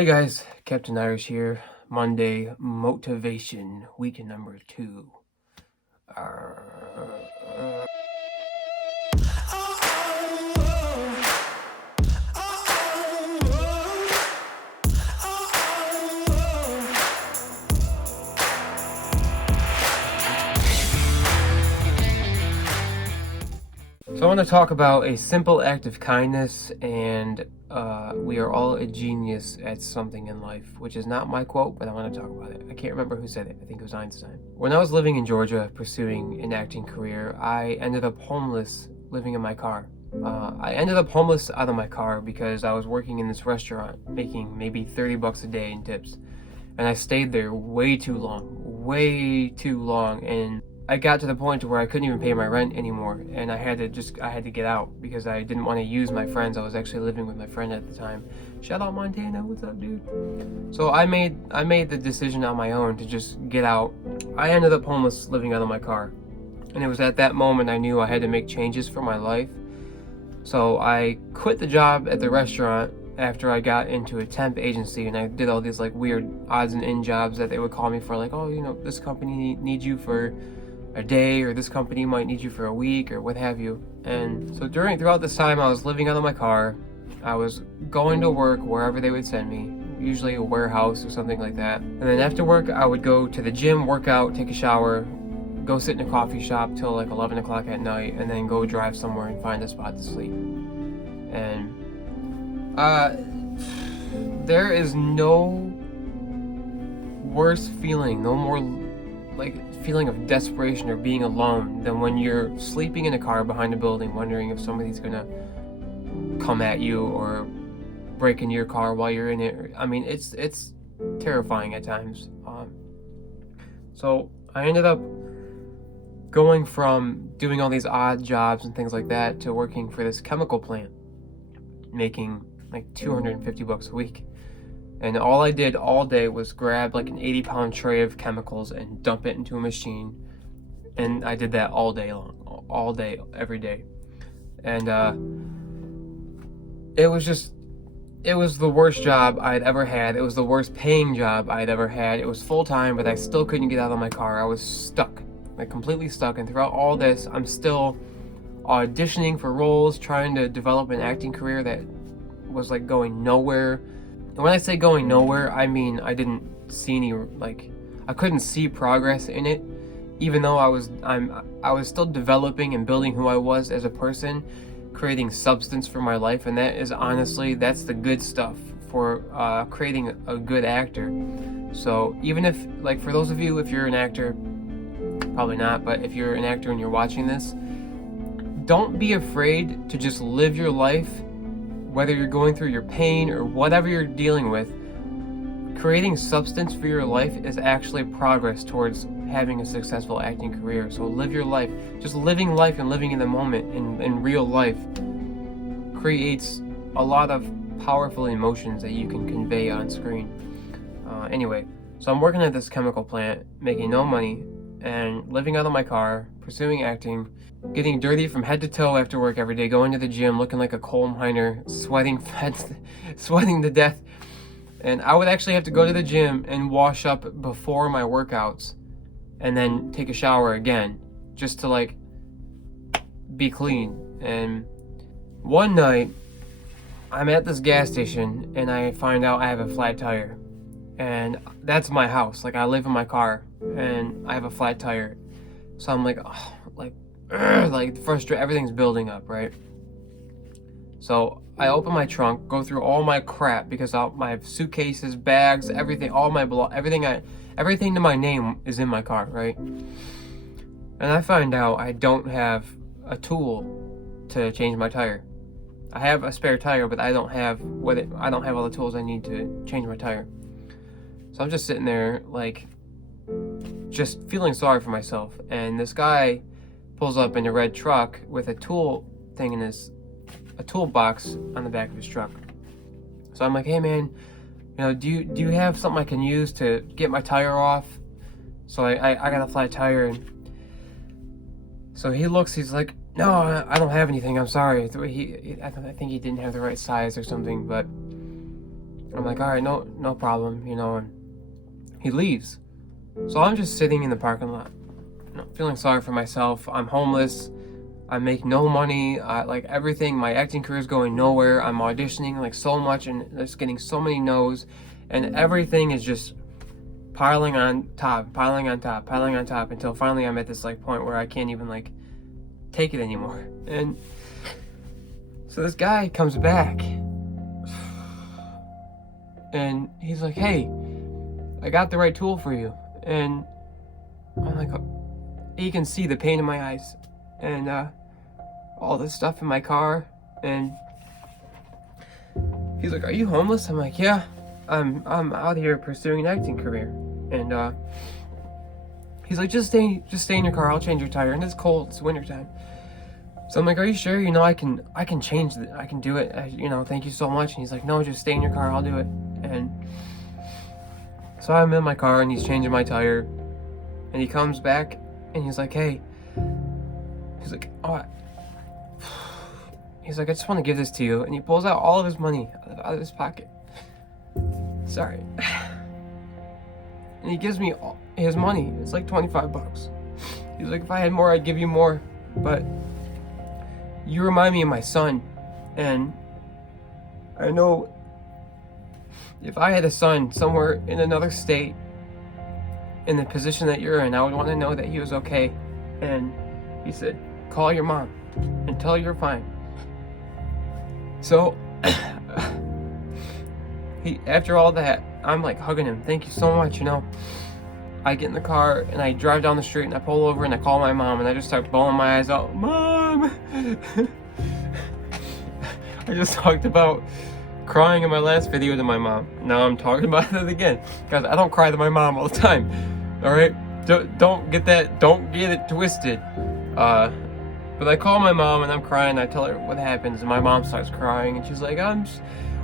Hey guys, Captain Irish here. Monday motivation, week number 2. Arr. So I want to talk about a simple act of kindness, and we are all a genius at something in life, which is not my quote, but I want to talk about it. I can't remember who said it. I think it was Einstein. When I was living in Georgia pursuing an acting career, I ended up homeless living in my car. I ended up homeless out of my car because I was working in this restaurant making maybe 30 bucks a day in tips. And I stayed there way too long, and I got to the point where I couldn't even pay my rent anymore, and I had to get out because I didn't want to use my friends. I was actually living with my friend at the time. Shout out Montana, what's up, dude? So I made the decision on my own to just get out. I ended up homeless living out of my car. And it was at that moment I knew I had to make changes for my life. So I quit the job at the restaurant after I got into a temp agency, and I did all these like weird odds and end jobs that they would call me for, like, oh, this company needs you for a day, or this company might need you for a week, or what have you. And so throughout this time I was living out of my car. I was going to work wherever they would send me, usually a warehouse or something like that. And then after work I would go to the gym, work out, take a shower, go sit in a coffee shop till like 11 o'clock at night, and then go drive somewhere and find a spot to sleep. And there is no worse feeling, no more like feeling of desperation or being alone than when you're sleeping in a car behind a building, wondering if somebody's gonna come at you or break into your car while you're in it. I mean, it's terrifying at times. So I ended up going from doing all these odd jobs and things like that to working for this chemical plant, making like 250 bucks a week. And all I did all day was grab like an 80-pound tray of chemicals and dump it into a machine. And I did that all day long, all day, every day. And it was the worst job I'd ever had. It was the worst paying job I'd ever had. It was full time, but I still couldn't get out of my car. I was stuck, like completely stuck. And throughout all this, I'm still auditioning for roles, trying to develop an acting career that was like going nowhere. And when I say going nowhere, I mean I didn't see any, like, I couldn't see progress in it, even though I was still developing and building who I was as a person, creating substance for my life. And that is honestly, that's the good stuff for creating a good actor. So even if, like, for those of you, if you're an actor, probably not, but if you're an actor and you're watching this, don't be afraid to just live your life. Whether you're going through your pain or whatever you're dealing with, creating substance for your life is actually progress towards having a successful acting career. So live your life. Just living life and living in the moment in real life creates a lot of powerful emotions that you can convey on screen. Anyway, so I'm working at this chemical plant, making no money, and living out of my car, pursuing acting, getting dirty from head to toe after work every day, going to the gym looking like a coal miner, sweating to death. And I would actually have to go to the gym and wash up before my workouts and then take a shower again just to like be clean. And one night I'm at this gas station and I find out I have a flat tire. And that's my house. Like, I live in my car and I have a flat tire. So I'm like, oh, like frustrated, everything's building up, right? So I open my trunk, go through all my crap, because my suitcases, bags, everything, all my everything to my name is in my car, right? And I find out I don't have a tool to change my tire. I have a spare tire, but I don't have all the tools I need to change my tire. So I'm just sitting there, like, just feeling sorry for myself. And this guy pulls up in a red truck with a toolbox on the back of his truck. So I'm like, hey man, do you have something I can use to get my tire off? So I got a flat tire. And so he looks, he's like, no, I don't have anything, I'm sorry. I think he didn't have the right size or something, but I'm like, all right, no problem, you know, and he leaves. So I'm just sitting in the parking lot, you know, feeling sorry for myself. I'm homeless. I make no money. Like everything, my acting career is going nowhere. I'm auditioning like so much and just getting so many no's, and everything is just piling on top, piling on top, piling on top until finally I'm at this like point where I can't even like take it anymore. And so this guy comes back and he's like, hey, I got the right tool for you. And I'm like, he can see the pain in my eyes and all this stuff in my car. And he's like, are you homeless? I'm like, yeah, I'm out here pursuing an acting career. And he's like, just stay in your car, I'll change your tire. And it's cold, it's wintertime. So I'm like, are you sure? You know, I can change it, I can do it, you know, thank you so much. And he's like, no, just stay in your car, I'll do it. And so I'm in my car and he's changing my tire, and he comes back and he's like, hey, he's like, oh, he's like, I just want to give this to you. And he pulls out all of his money out of his pocket. Sorry. And he gives me all his money. It's like 25 bucks. He's like, if I had more, I'd give you more, but you remind me of my son, and I know if I had a son somewhere in another state in the position that you're in, I would want to know that he was okay. And he said, call your mom and tell her you're fine. So after all that, I'm like hugging him, thank you so much, you know. I get in the car and I drive down the street and I pull over and I call my mom and I just start bawling my eyes out. Mom! I just talked about crying in my last video to my mom. Now I'm talking about it again. Guys, I don't cry to my mom all the time. Alright? Don't get it twisted. But I call my mom and I'm crying. I tell her what happens and my mom starts crying and she's like,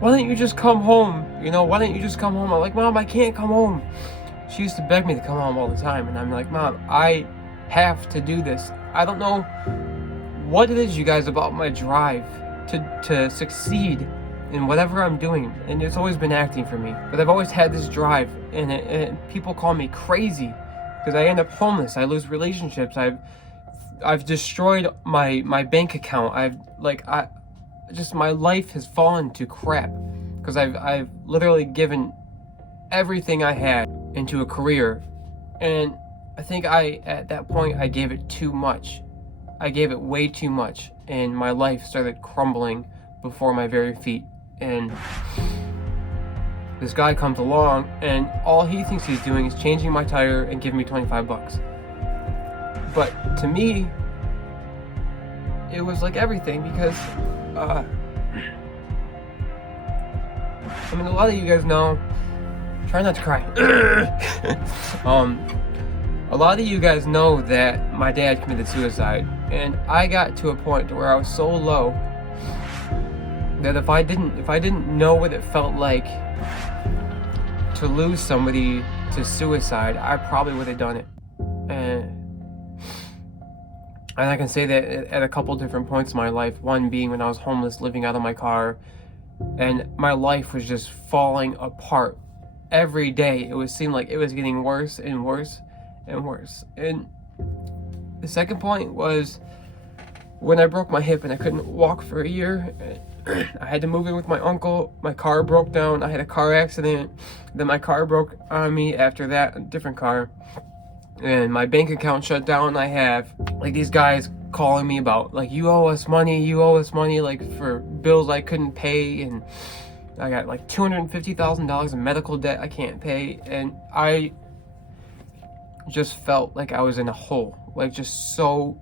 why don't you just come home? You know, why don't you just come home? I'm like, Mom, I can't come home. She used to beg me to come home all the time, and I'm like, Mom, I have to do this. I don't know what it is, you guys, about my drive to succeed in whatever I'm doing, and it's always been acting for me. But I've always had this drive, and people call me crazy because I end up homeless. I lose relationships. I've destroyed my bank account. My life has fallen to crap because I've literally given everything I had into a career, and I think at that point I gave it too much. I gave it way too much, and my life started crumbling before my very feet. And this guy comes along and all he thinks he's doing is changing my tire and giving me 25 bucks. But to me, it was like everything, because I mean, a lot of you guys know, try not to cry. A lot of you guys know that my dad committed suicide, and I got to a point where I was so low that if I didn't know what it felt like to lose somebody to suicide, I probably would have done it. And I can say that at a couple different points in my life. One being when I was homeless, living out of my car, and my life was just falling apart. Every day it seemed like it was getting worse and worse and worse. And the second point was when I broke my hip and I couldn't walk for a year. I had to move in with my uncle. My car broke down. I had a car accident. Then my car broke on me. After that, a different car. And my bank account shut down. I have like these guys calling me about like, you owe us money, like for bills I couldn't pay, and I got like $250,000 in medical debt I can't pay. And I just felt like I was in a hole, like just so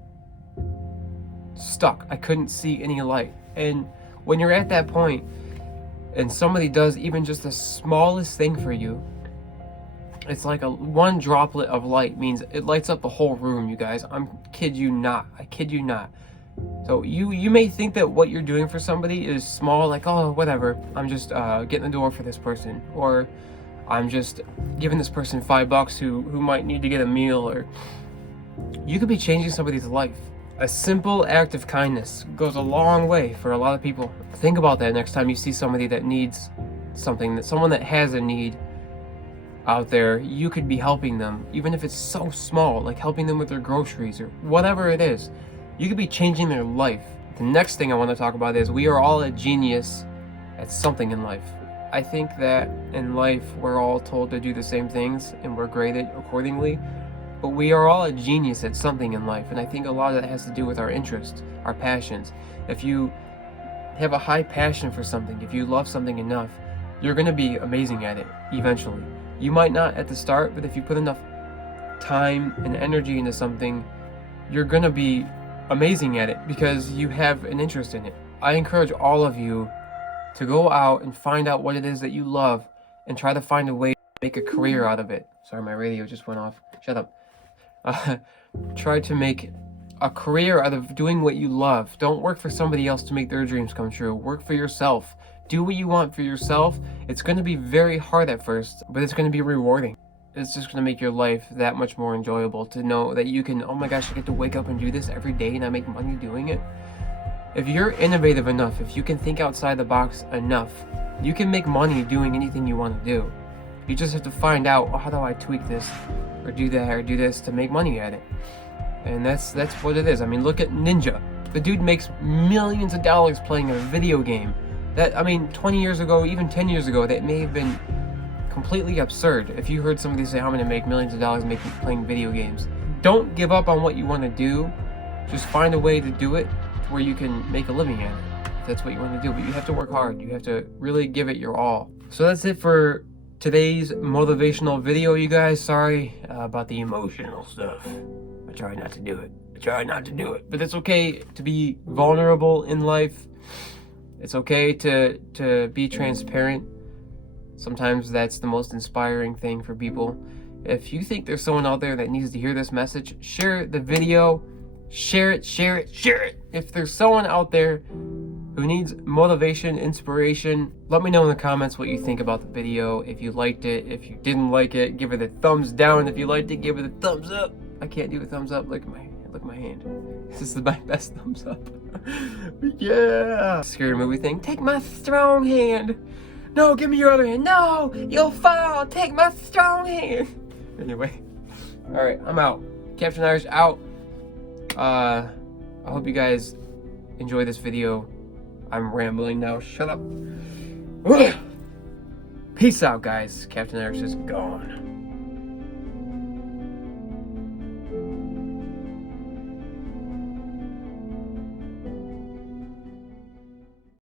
stuck. I couldn't see any light. And when you're at that point and somebody does even just the smallest thing for you, it's like one droplet of light means it lights up a whole room, you guys. I kid you not. So you may think that what you're doing for somebody is small, like, oh, whatever, I'm just getting the door for this person, or I'm just giving this person $5 who might need to get a meal, or you could be changing somebody's life. A simple act of kindness goes a long way for a lot of people. Think about that next time you see somebody that needs something, that someone that has a need out there, you could be helping them, even if it's so small, like helping them with their groceries or whatever it is. You could be changing their life. The next thing I want to talk about is we are all a genius at something in life. I think that in life we're all told to do the same things and we're graded accordingly, but we are all a genius at something in life, and I think a lot of that has to do with our interests, our passions. If you have a high passion for something, if you love something enough, you're going to be amazing at it eventually. You might not at the start, but if you put enough time and energy into something, you're going to be amazing at it because you have an interest in it. I encourage all of you to go out and find out what it is that you love and try to find a way to make a career out of it. Sorry, my radio just went off. Shut up. Try to make a career out of doing what you love. Don't work for somebody else to make their dreams come true. Work for yourself. Do what you want for yourself. It's going to be very hard at first, but it's going to be rewarding. It's just going to make your life that much more enjoyable to know that you can, oh my gosh, I get to wake up and do this every day and I make money doing it. If you're innovative enough, if you can think outside the box enough, you can make money doing anything you want to do. You just have to find out, oh, how do I tweak this or do that or do this to make money at it. And that's what it is. I mean, look at Ninja. The dude makes millions of dollars playing a video game. That, I mean, 20 years ago, even 10 years ago, that may have been completely absurd. If you heard somebody say, I'm going to make millions of dollars playing video games. Don't give up on what you want to do. Just find a way to do it where you can make a living at it. If that's what you want to do. But you have to work hard. You have to really give it your all. So that's it for today's motivational video, you guys. Sorry about the emotional stuff. I try not to do it. But it's okay to be vulnerable in life. It's okay to be transparent. Sometimes that's the most inspiring thing for people. If you think there's someone out there that needs to hear this message, share the video. Share it. If there's someone out there who needs motivation, inspiration, let me know in the comments what you think about the video. If you liked it, if you didn't like it, give it a thumbs down. If you liked it, give it a thumbs up. I can't do a thumbs up. Look at my hand. This is my best thumbs up. Yeah. Scary movie thing. Take my strong hand. No, give me your other hand. No, you'll fall. Take my strong hand. Anyway. All right, I'm out. Captain Irish out. I hope you guys enjoy this video. I'm rambling now. Shut up. Peace out, guys. Captain Irish is gone.